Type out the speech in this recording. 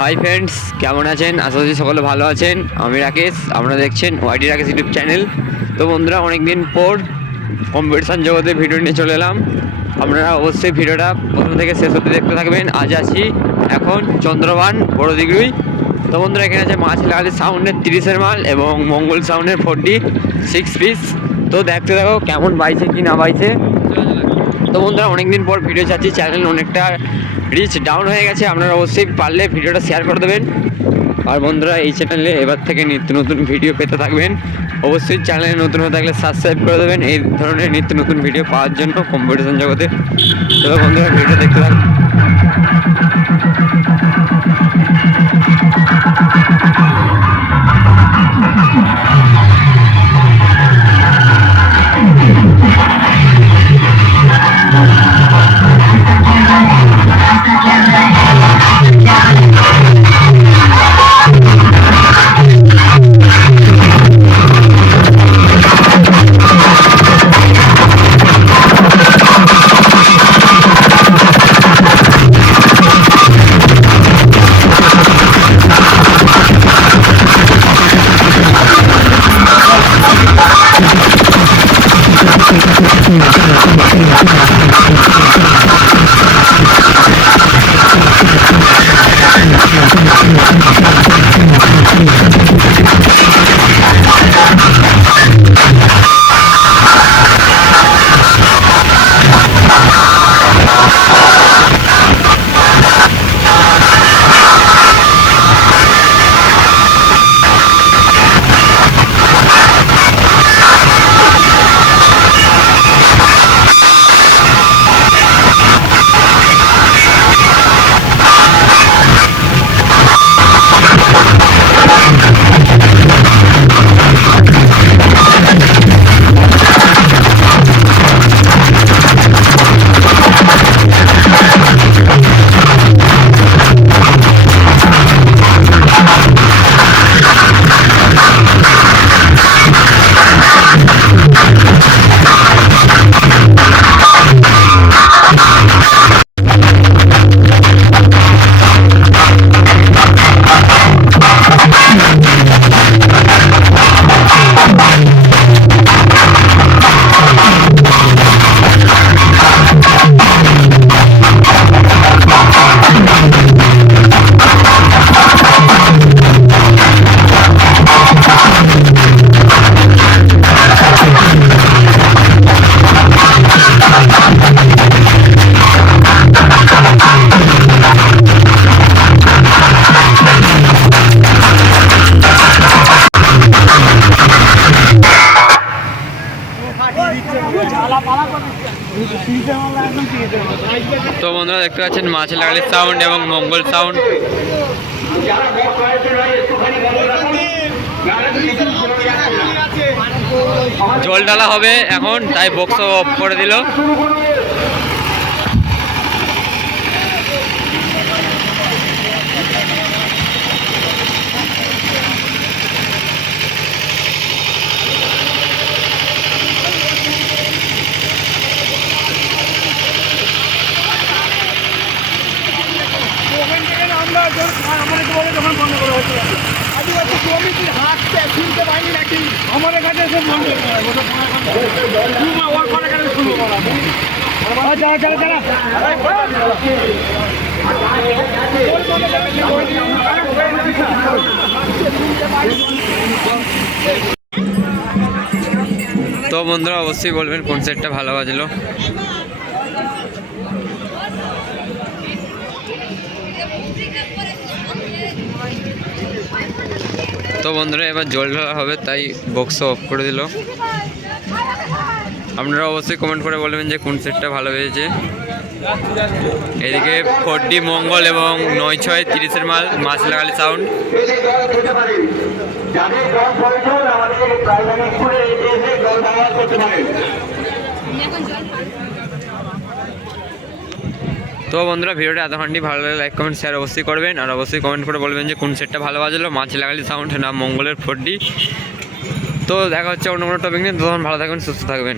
Hi friends কেমন আছেন? আশা করছি সকলে ভালো আছেন। আমি রাকেশ, আপনারা দেখছেন ওয়াইডি রাকেশ ইউটিউব চ্যানেল তো বন্ধুরা, অনেকদিন পর কম্পিটিশান জগতে ভিডিও নিয়ে চলে এলাম। আপনারা অবশ্যই ভিডিওটা প্রথম থেকে শেষ হতে দেখতে থাকবেন। আজ আছি এখন চন্দ্রবান বড় দিগড়ুই তো বন্ধুরা, এখানে আছে মাছ লাগালি সাউন্ডের তিরিশের মাল এবং মঙ্গল সাউন্ডের ফোরটি, সিক্স পিস। তো দেখতে দেখো কেমন বাইছে কি না বাইছে। তো বন্ধুরা, অনেকদিন পর ভিডিও চাচ্ছি চ্যানেল অনেকটা রিচ ডাউন হয়ে গেছে, আপনারা অবশ্যই পারলে ভিডিওটা শেয়ার করে দেবেন। আর বন্ধুরা, এই চ্যানেলে এবার থেকে নিত্য নতুন ভিডিও পেতে থাকবেন। অবশ্যই চ্যানেলে নতুন হয়ে থাকলে সাবস্ক্রাইব করে দেবেন, এই ধরনের নিত্য নতুন ভিডিও পাওয়ার জন্য কম্পিটিশন জগতে। চলো বন্ধুরা ভিডিও দেখতে থাকবেন Thank you. তো বন্ধুরা, দেখতে পাচ্ছেন মাছ লাগালি সাউন্ড এবং মঙ্গল সাউন্ড জল ডালা হবে এখন, তাই বক্স অফ করে দিল ওখান থেকে আমরা যখন বন্ধ করা শুনতে পাইনি নাকি? কাছে এসে বন্ধ ওর কাছে চালা চালা চালা তো বন্ধুরা অবশ্যই বলবেন কোন সেটটা ভালো বাজলো। তো বন্ধুরা, এবার জল ঢালা হবে, তাই বক্স অফ করে দিল। আপনারা অবশ্যই কমেন্ট করে বলবেন যে কোন সেটটা ভালো হয়েছে। এদিকে ফোর ডি মঙ্গল এবং নয় ছয় তিরিশের মাল মাছ লাগালি সাউন্ড তো বন্ধুরা, ভিডিওটা এতক্ষণটি ভালো লাগলে লাইক কমেন্ট শেয়ার অবশ্যই করবেন। আর অবশ্যই কমেন্ট করে বলবেন যে কোন সেটটা ভালো বাজলো। মাছ লাগালি সাউন্ড না মঙ্গলের ফোর তো দেখা হচ্ছে অন্য কোনো টপিক নিয়ে। তখন ভালো থাকবেন, সুস্থ থাকবেন।